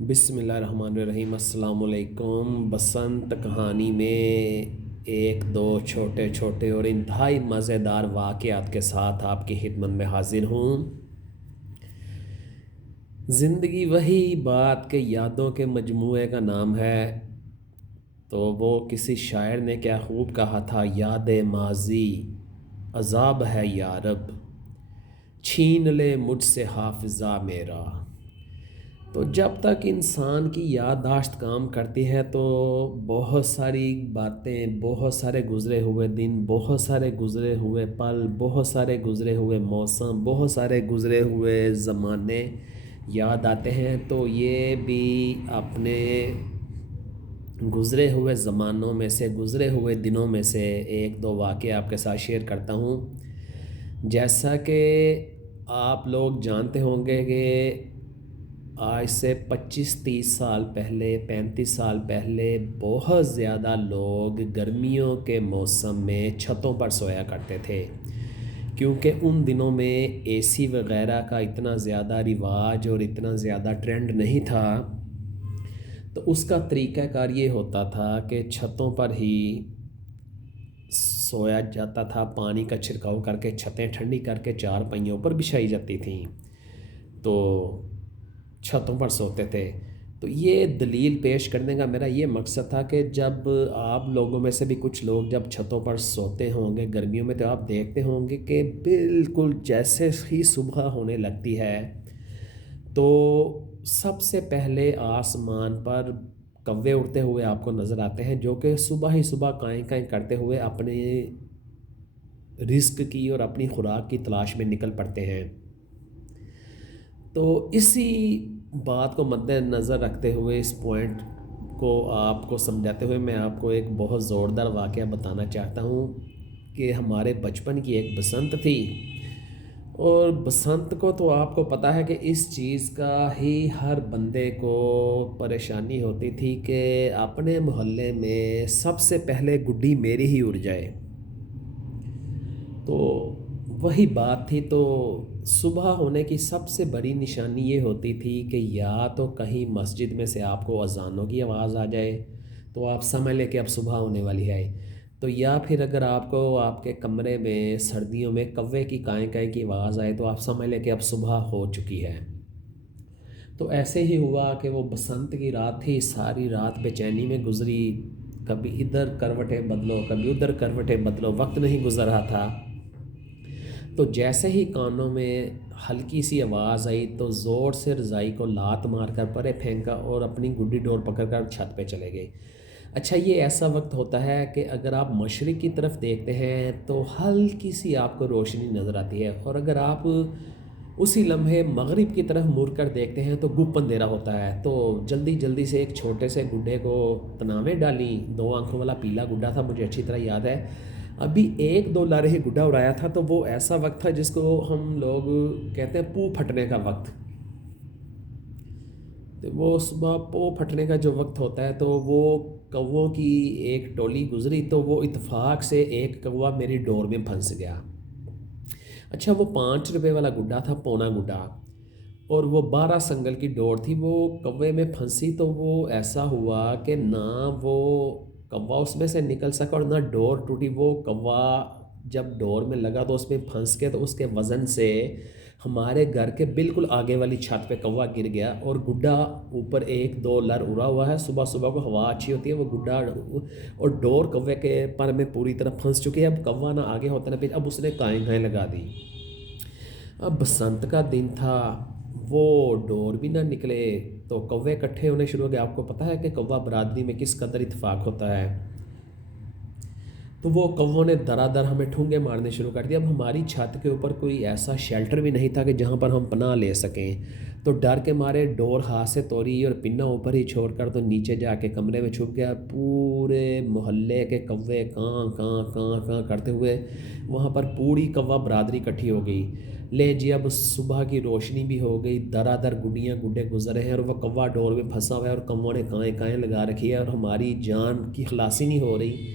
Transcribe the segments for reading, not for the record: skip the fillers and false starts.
بسم اللہ الرحمن الرحیم۔ السلام علیکم۔ بسنت کہانی میں ایک دو چھوٹے چھوٹے اور انتہائی مزیدار واقعات کے ساتھ آپ کی خدمت میں حاضر ہوں۔ زندگی وہی بات کہ یادوں کے مجموعے کا نام ہے، تو وہ کسی شاعر نے کیا خوب کہا تھا، یاد ماضی عذاب ہے یارب، چھین لے مجھ سے حافظہ میرا۔ تو جب تک انسان کی یادداشت کام کرتی ہے تو بہت ساری باتیں، بہت سارے گزرے ہوئے دن، بہت سارے گزرے ہوئے پل، بہت سارے گزرے ہوئے موسم، بہت سارے گزرے ہوئے زمانے یاد آتے ہیں۔ تو یہ بھی اپنے گزرے ہوئے زمانوں میں سے، گزرے ہوئے دنوں میں سے ایک دو واقعے آپ کے ساتھ شیئر کرتا ہوں۔ جیسا کہ آپ لوگ جانتے ہوں گے کہ آج سے 25-30 سال پہلے، 35 سال پہلے بہت زیادہ لوگ گرمیوں کے موسم میں چھتوں پر سویا کرتے تھے، کیونکہ ان دنوں میں اے سی وغیرہ کا اتنا زیادہ رواج اور اتنا زیادہ ٹرینڈ نہیں تھا۔ تو اس کا طریقہ کار یہ ہوتا تھا کہ چھتوں پر ہی سویا جاتا تھا، پانی کا چھڑکاؤ کر کے چھتیں ٹھنڈی کر کے چار پہیوں پر بچھائی جاتی تھیں، تو چھتوں پر سوتے تھے۔ تو یہ دلیل پیش کرنے کا میرا یہ مقصد تھا کہ جب آپ لوگوں میں سے بھی کچھ لوگ جب چھتوں پر سوتے ہوں گے گرمیوں میں، تو آپ دیکھتے ہوں گے کہ بالکل جیسے ہی صبح ہونے لگتی ہے تو سب سے پہلے آسمان پر کوے اڑتے ہوئے آپ کو نظر آتے ہیں، جو کہ صبح ہی صبح کائیں کائیں کرتے ہوئے اپنے رزق کی اور اپنی خوراک کی تلاش میں نکل پڑتے ہیں۔ تو اسی بات کو مد نظر رکھتے ہوئے، اس پوائنٹ کو آپ کو سمجھاتے ہوئے، میں آپ کو ایک بہت زوردار واقعہ بتانا چاہتا ہوں کہ ہمارے بچپن کی ایک بسنت تھی، اور بسنت کو تو آپ کو پتہ ہے کہ اس چیز کا ہی ہر بندے کو پریشانی ہوتی تھی کہ اپنے محلے میں سب سے پہلے گڈی میری ہی اڑ جائے۔ تو وہی بات تھی، تو صبح ہونے کی سب سے بڑی نشانی یہ ہوتی تھی کہ یا تو کہیں مسجد میں سے آپ کو اذانوں کی آواز آ جائے تو آپ سمجھ لیں کہ اب صبح ہونے والی ہے، تو یا پھر اگر آپ کو آپ کے کمرے میں سردیوں میں کوے کی کائیں کائیں کی آواز آئے تو آپ سمجھ لیں کہ اب صبح ہو چکی ہے۔ تو ایسے ہی ہوا کہ وہ بسنت کی رات تھی، ساری رات بے چینی میں گزری، کبھی ادھر کروٹیں بدلو کبھی ادھر کروٹیں بدلو، وقت نہیں گزر رہا تھا۔ تو جیسے ہی کانوں میں ہلکی سی آواز آئی تو زور سے رضائی کو لات مار کر پرے پھینکا اور اپنی گڈی ڈور پکڑ کر چھت پہ چلے گئے۔ اچھا، یہ ایسا وقت ہوتا ہے کہ اگر آپ مشرق کی طرف دیکھتے ہیں تو ہلکی سی آپ کو روشنی نظر آتی ہے، اور اگر آپ اسی لمحے مغرب کی طرف مڑ کر دیکھتے ہیں تو گپ اندھیرا ہوتا ہے۔ تو جلدی جلدی سے ایک چھوٹے سے گڈے کو تناویں ڈالی، 2 آنکھوں والا پیلا گڈا تھا، مجھے اچھی طرح یاد ہے۔ ابھی 1-2 لارے ہی گڈا اڑایا تھا، تو وہ ایسا وقت تھا جس کو ہم لوگ کہتے ہیں پو پھٹنے کا وقت۔ تو وہ صبح پو پھٹنے کا جو وقت ہوتا ہے، تو وہ کووں کی ایک ٹولی گزری، تو وہ اتفاق سے ایک کوا میری ڈور میں پھنس گیا۔ اچھا، وہ 5 روپے والا گڈا تھا، پونا گڈا، اور وہ 12 سنگل کی ڈور تھی، وہ کوے میں پھنسی، تو وہ ایسا ہوا کہ نہ وہ کوا اس میں سے نکل سکا اور نہ ڈور ٹوٹی۔ وہ کوا جب ڈور میں لگا تو اس میں پھنس کے، تو اس کے وزن سے ہمارے گھر کے بالکل آگے والی چھت پہ کوا گر گیا، اور گڈا اوپر 1-2 لر اڑا ہوا ہے۔ صبح صبح کو ہوا اچھی ہوتی ہے، وہ گڈا اور ڈور کوے کے پر میں پوری طرح پھنس چکی ہے۔ اب کوا نہ آگے ہوتا نہ پیچھے، اب اس نے کائیں کائیں لگا دی۔ اب بسنت کا دن تھا، وہ ڈور بھی نہ نکلے، تو کوے اکٹھے ہونے شروع ہو گئے۔ آپ کو پتہ ہے کہ کوا برادری میں کس قدر اتفاق ہوتا ہے۔ تو وہ کووں نے درا در ہمیں ٹھونگے مارنے شروع کر دیا۔ اب ہماری چھت کے اوپر کوئی ایسا شیلٹر بھی نہیں تھا کہ جہاں پر ہم پناہ لے سکیں، تو ڈر کے مارے ڈور ہاتھ سے توڑی اور پنا اوپر ہی چھوڑ کر تو نیچے جا کے کمرے میں چھپ گیا۔ پورے محلے کے کوے کاں کاں کاں کاں کرتے ہوئے وہاں پر پوری کوا برادری اکٹھی ہو گئی۔ لے جی، اب صبح کی روشنی بھی ہو گئی، درا در گڈیاں گڈے گزر رہے ہیں، اور وہ کوا ڈور میں پھنسا ہوا ہے، اور کووں نے کائیں کائیں لگا رکھی ہے، اور ہماری جان کی خلاصی نہیں ہو رہی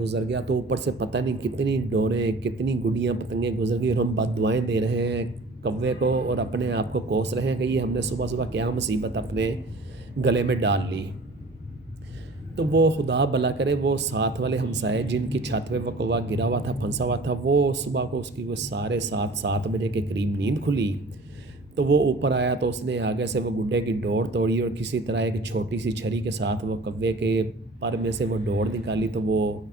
گزر گیا تو اوپر سے پتہ نہیں کتنی ڈوریں کتنی گڈیاں پتنگیں گزر گئی، اور ہم بد دعائیں دے رہے ہیں کوے کو اور اپنے آپ کو کوس رہے ہیں کہ یہ ہم نے صبح صبح کیا مصیبت اپنے گلے میں ڈال لی۔ تو وہ خدا بھلا کرے، وہ ساتھ والے ہمسائے جن کی چھت پہ وہ کوہ گرا ہوا تھا پھنسا ہوا تھا، وہ صبح کو اس کی وہ 7:30 کے قریب نیند کھلی تو وہ اوپر آیا تو اس نے آگے سے وہ گڈے کی ڈور توڑی اور کسی طرح ایک چھوٹی سی چھری کے ساتھ وہ کوے کے پر میں سے وہ ڈور نکالی تو وہ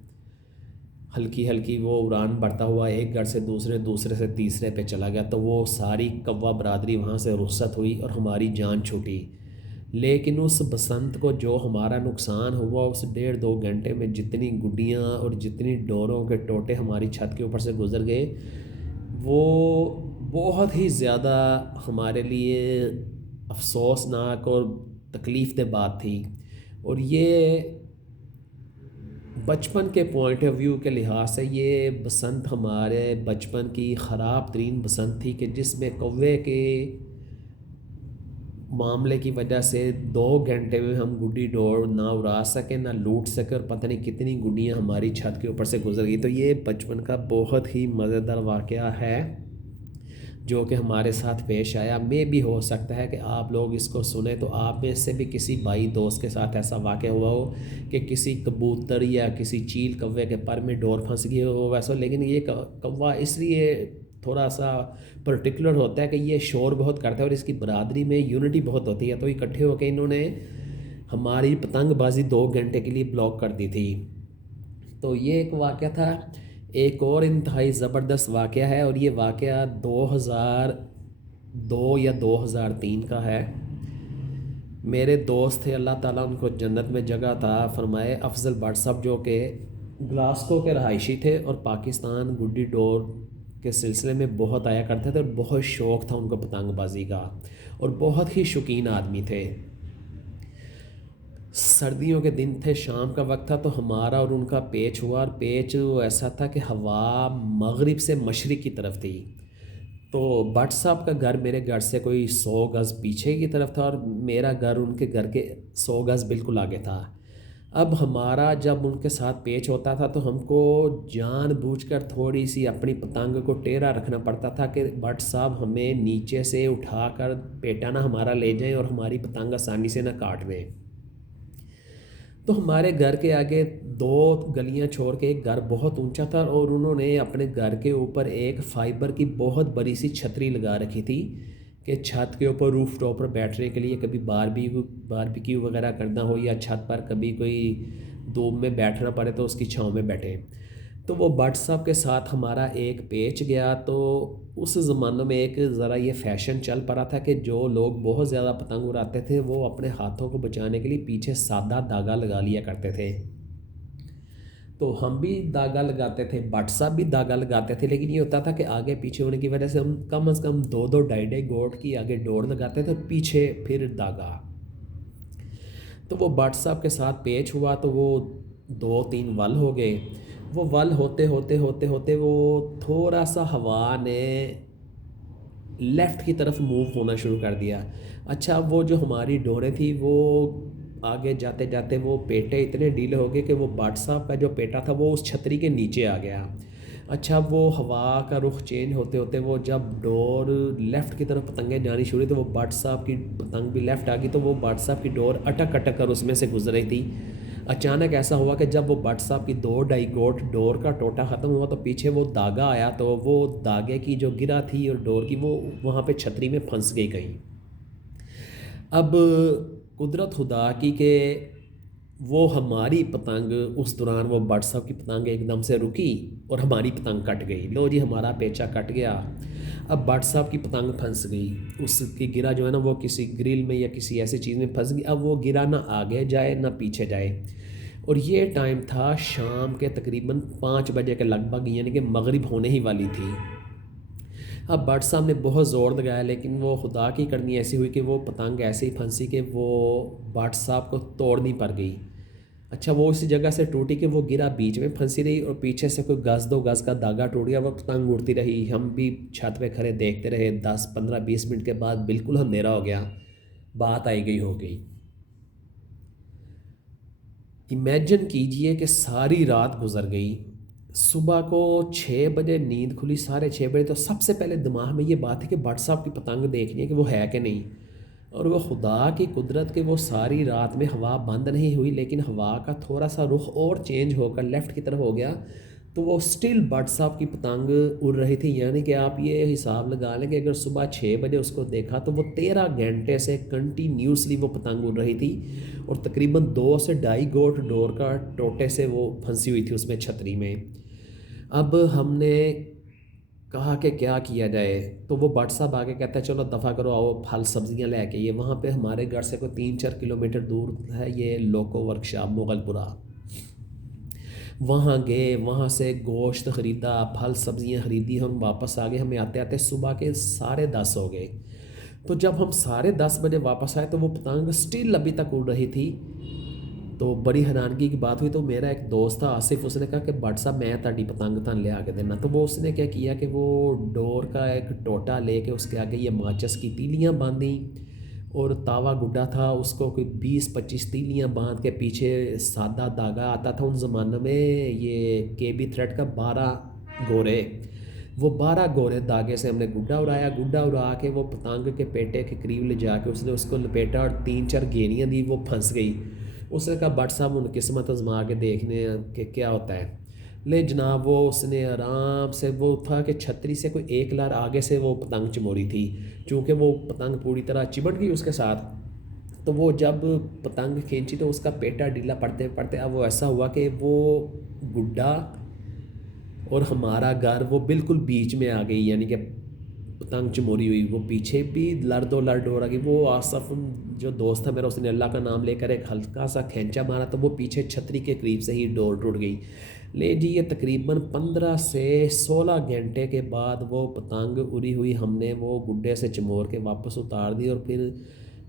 ہلکی ہلکی وہ اڑان بڑھتا ہوا ایک گھر سے دوسرے، دوسرے سے تیسرے پہ چلا گیا، تو وہ ساری کوہ برادری وہاں سے رخصت ہوئی اور ہماری جان چھوٹی۔ لیکن اس بسنت کو جو ہمارا نقصان ہوا اس 1.5-2 گھنٹے میں، جتنی گڈیاں اور جتنی ڈوروں کے ٹوٹے ہماری چھت کے اوپر سے گزر گئے، وہ بہت ہی زیادہ ہمارے لیے افسوسناک اور تکلیف دہ بات تھی۔ اور یہ بچپن کے پوائنٹ آف ویو کے لحاظ سے یہ بسنت ہمارے بچپن کی خراب ترین بسنت تھی، کہ جس میں کوے کے معاملے کی وجہ سے 2 گھنٹے میں ہم گڈی ڈور نہ اڑا سکے نہ لوٹ سکے، اور پتہ نہیں کتنی گڈیاں ہماری چھت کے اوپر سے گزر گئی۔ تو یہ بچپن کا بہت ہی مزیدار واقعہ ہے جو کہ ہمارے ساتھ پیش آیا۔ میں بھی ہو سکتا ہے کہ آپ لوگ اس کو سنیں تو آپ میں سے بھی کسی بھائی دوست کے ساتھ ایسا واقعہ ہوا ہو کہ کسی کبوتر یا کسی چیل کوے کے پر میں ڈور پھنس گئی ہو ویسا، لیکن یہ کوہ اس لیے تھوڑا سا پرٹیکولر ہوتا ہے کہ یہ شور بہت کرتا ہے اور اس کی برادری میں یونٹی بہت ہوتی ہے، تو اکٹھے ہو کے انہوں نے ہماری پتنگ بازی 2 گھنٹے کے لیے بلاک کر دی تھی۔ تو یہ ایک واقعہ تھا۔ ایک اور انتہائی زبردست واقعہ ہے، اور یہ واقعہ 2002 یا 2003 کا ہے۔ میرے دوست تھے، اللہ تعالیٰ ان کو جنت میں جگہ عطا فرمائے، افضل بٹ صاحب، جو کہ گلاسکو کے رہائشی تھے اور پاکستان گڈی ڈور کے سلسلے میں بہت آیا کرتے تھے اور بہت شوق تھا ان کو پتنگ بازی کا، اور بہت ہی شوقین آدمی تھے۔ سردیوں کے دن تھے، شام کا وقت تھا، تو ہمارا اور ان کا پیچ ہوا، اور پیچ ایسا تھا کہ ہوا مغرب سے مشرق کی طرف تھی۔ تو بٹ صاحب کا گھر میرے گھر سے کوئی 100 گز پیچھے کی طرف تھا، اور میرا گھر ان کے گھر کے 100 گز بالکل آگے تھا۔ اب ہمارا جب ان کے ساتھ پیچ ہوتا تھا تو ہم کو جان بوجھ کر تھوڑی سی اپنی پتنگ کو ٹیڑھا رکھنا پڑتا تھا کہ بٹ صاحب ہمیں نیچے سے اٹھا کر پیٹا نہ ہمارا لے جائیں اور ہماری پتنگ آسانی سے نہ کاٹ دیں۔ تو ہمارے گھر کے آگے 2 گلیاں چھوڑ کے ایک گھر بہت اونچا تھا، اور انہوں نے اپنے گھر کے اوپر ایک فائبر کی بہت بڑی سی چھتری لگا رکھی تھی کہ چھت کے اوپر روف ٹاپ پر بیٹھنے کے لیے، کبھی باربیکیو وغیرہ کرنا ہو یا چھت پر کبھی کوئی دھوپ میں بیٹھنا پڑے تو اس کی چھاؤں میں بیٹھے۔ تو وہ بٹ صاحب کے ساتھ ہمارا ایک پیچ گیا، تو اس زمانے میں ایک ذرا یہ فیشن چل پڑا تھا کہ جو لوگ بہت زیادہ پتنگ اڑاتے تھے وہ اپنے ہاتھوں کو بچانے کے لیے پیچھے سادہ دھاگا لگا لیا کرتے تھے۔ تو ہم بھی دھاگا لگاتے تھے، بٹ صاحب بھی دھاگا لگاتے تھے، لیکن یہ ہوتا تھا کہ آگے پیچھے ہونے کی وجہ سے ہم کم از کم 2 ڈھائی گوٹ کی آگے ڈور لگاتے تھے، پیچھے پھر دھاگا۔ تو وہ بٹ صاحب کے ساتھ پیچ ہوا تو وہ 2-3 ول ہو گئے۔ وہ ول ہوتے ہوتے ہوتے ہوتے وہ تھوڑا سا ہوا نے لیفٹ کی طرف موو ہونا شروع کر دیا۔ اچھا، وہ جو ہماری ڈوریں تھیں وہ آگے جاتے جاتے وہ پیٹے اتنے ڈھیلے ہو گئے کہ وہ بٹ صاحب کا جو پیٹا تھا وہ اس چھتری کے نیچے آ گیا۔ اچھا، وہ ہوا کا رخ چینج ہوتے ہوتے وہ جب ڈور لیفٹ کی طرف پتنگیں جانی شروع ہوئی تو وہ بٹ صاحب کی پتنگ بھی لیفٹ آ گئی، تو وہ بٹ صاحب کی ڈور اٹک اٹک کر اس میں سے گزر رہی تھی۔ اچانک ایسا ہوا کہ جب وہ بٹ صاحب کی 2 گوٹ ڈور کا ٹوٹا ختم ہوا تو پیچھے وہ دھاگا آیا، تو وہ دھاگے کی جو گرہ تھی اور ڈور کی وہ وہاں پہ چھتری میں پھنس گئی کہیں۔ اب قدرت خدا کی کہ وہ ہماری پتنگ اس دوران وہ بٹ صاحب کی پتنگ ایک دم سے رکی اور ہماری پتنگ کٹ گئی۔ لو جی، ہمارا پیچا کٹ گیا۔ اب بٹ صاحب کی پتنگ پھنس گئی، اس کی گرہ جو ہے نا وہ کسی گرل میں یا کسی ایسی چیز میں پھنس گئی۔ اب وہ گرہ نہ آگے جائے نہ پیچھے جائے، اور یہ ٹائم تھا شام کے تقریباً 5 بجے کے لگ بھگ، یعنی کہ مغرب ہونے ہی والی تھی۔ اب بٹ صاحب نے بہت زور لگایا، لیکن وہ خدا کی کرنی ایسی ہوئی کہ وہ پتنگ ایسے ہی پھنسی کہ وہ بٹ صاحب کو توڑنی پڑ گئی۔ اچھا، وہ اسی جگہ سے ٹوٹی کہ وہ گرہ بیچ میں پھنسی رہی اور پیچھے سے کوئی 2 گز کا دھاگا ٹوٹ گیا، وہ پتنگ اڑتی رہی۔ ہم بھی چھت پہ کھڑے دیکھتے رہے۔ 10-15-20 منٹ کے بعد بالکل اندھیرا ہو گیا، بات آئی گئی ہو گئی۔ امیجن کیجئے کہ ساری رات گزر گئی، صبح کو 6 بجے نیند کھلی، 6:30 بجے، تو سب سے پہلے دماغ میں یہ بات ہے کہ بٹ صاحب کی پتنگ دیکھنی ہے کہ وہ ہے کہ نہیں۔ اور وہ خدا کی قدرت کہ وہ ساری رات میں ہوا بند نہیں ہوئی، لیکن ہوا کا تھوڑا سا رخ اور چینج ہو کر لیفٹ کی طرف ہو گیا، تو وہ سٹل بٹ صاحب کی پتنگ اڑ رہی تھی۔ یعنی کہ آپ یہ حساب لگا لیں کہ اگر صبح 6 بجے اس کو دیکھا تو وہ 13 گھنٹے سے کنٹینیوسلی وہ پتنگ اڑ رہی تھی، اور تقریباً 2 سے 2.5 گوٹ ڈور کا ٹوٹے سے وہ پھنسی ہوئی تھی اس میں چھتری میں۔ اب ہم نے کہا کہ کیا کیا جائے، تو وہ بٹ صاحب آگے کہتا ہے چلو دفعہ کرو، آؤ پھل سبزیاں لے کے، یہ وہاں پہ ہمارے گھر سے کوئی 3-4 کلومیٹر دور ہے یہ لوکو ورکشاپ مغل پورہ۔ وہاں گئے، وہاں سے گوشت خریدا، پھل سبزیاں خریدی، ہم واپس آ گئے۔ ہمیں آتے آتے صبح کے 10:30 ہو گئے۔ تو جب ہم 10:30 بجے واپس آئے تو وہ پتنگ سٹل ابھی تک اڑ رہی تھی۔ تو بڑی حیرانگی کی بات ہوئی، تو میرا ایک دوست تھا آصف، اس نے کہا کہ بٹ صاحب میں تہاڈی پتنگ تھان لے آ کے دینا۔ تو وہ اس نے کیا کیا کہ وہ ڈور کا ایک ٹوٹا لے کے اس کے آگے یہ ماچس کی تیلیاں باندھیں، اور تاوا گڈا تھا، اس کو کوئی 20-25 تیلیاں باندھ کے پیچھے سادہ دھاگا آتا تھا ان زمانوں میں، یہ KB تھریڈ کا 12 گورے، وہ 12 گورے دھاگے سے ہم نے گڈا اڑایا۔ گڈا اڑا کے وہ پتنگ کے پیٹے کے قریب لے جا کے اس نے اس کو لپیٹا اور 3-4 گھیریاں دی، وہ پھنس گئی۔ اس نے کہا بٹ صاحب ان قسمت آزما کے دیکھنے ہیں کہ کیا ہوتا ہے۔ لے جناب، وہ اس نے آرام سے، وہ تھا کہ چھتری سے کوئی 1 لار آگے سے وہ پتنگ چموری تھی، چونکہ وہ پتنگ پوری طرح چمٹ گئی اس کے ساتھ۔ تو وہ جب پتنگ کھینچی تو اس کا پیٹا ڈھیلا پڑتے پڑتے اب وہ ایسا ہوا کہ وہ گڈا اور ہمارا گھر وہ بالکل بیچ میں آ گئی، یعنی کہ پتنگ چموری ہوئی، وہ پیچھے بھی لڑ دو لڑ ڈور آ گئی۔ وہ آصف جو دوست تھا میرا، اس نے اللہ کا نام لے کر ایک ہلکا سا کھینچا مارا تو وہ پیچھے چھتری کے قریب سے ہی ڈور ٹوٹ گئی۔ لے جی، یہ تقریباً 15 سے 16 گھنٹے کے بعد وہ پتنگ اڑی ہوئی ہم نے وہ گڈے سے چمور کے واپس اتار دی، اور پھر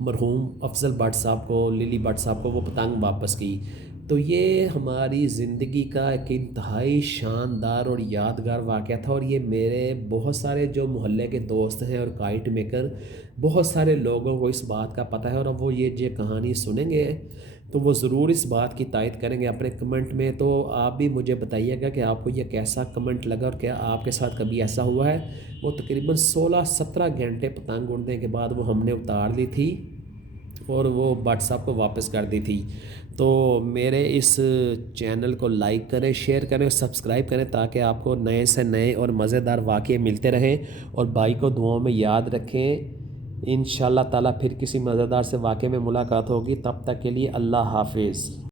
مرحوم افضل بٹ صاحب کو، للی بٹ صاحب کو وہ پتنگ واپس کی۔ تو یہ ہماری زندگی کا ایک انتہائی شاندار اور یادگار واقعہ تھا، اور یہ میرے بہت سارے جو محلے کے دوست ہیں اور کائٹ میکر، بہت سارے لوگوں کو اس بات کا پتہ ہے، اور اب وہ یہ کہانی سنیں گے تو وہ ضرور اس بات کی تائید کریں گے اپنے کمنٹ میں۔ تو آپ بھی مجھے بتائیے گا کہ آپ کو یہ کیسا کمنٹ لگا، اور کیا آپ کے ساتھ کبھی ایسا ہوا ہے۔ وہ تقریباً 16-17 گھنٹے پتنگ اڑنے کے بعد وہ ہم نے اتار لی تھی، اور وہ بٹ صاحب کو واپس کر دی تھی۔ تو میرے اس چینل کو لائک کریں، شیئر کریں اور سبسکرائب کریں، تاکہ آپ کو نئے سے نئے اور مزیدار واقعے ملتے رہیں، اور بھائی کو دعاؤں میں یاد رکھیں۔ انشاءاللہ تعالیٰ پھر کسی مزیدار سے واقعے میں ملاقات ہوگی، تب تک کے لیے اللہ حافظ۔